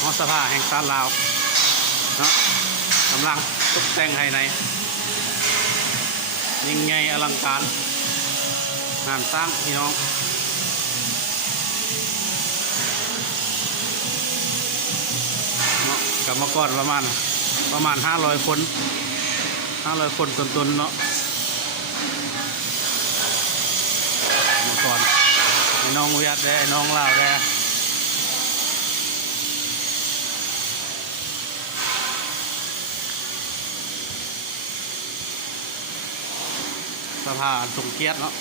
หอสภาแห่งชาติลาวเนาะกำลังตกแต่งภายในยิ่งใหญ่อลังการงานสร้างพี่น้องเนาะกรรมกรประมาณ500 คนต้นๆเนาะกรรมกรไอ้น้องวิยัดได้ไอ้น้องลาวได้สภาอันทรงเกียรติเนาะ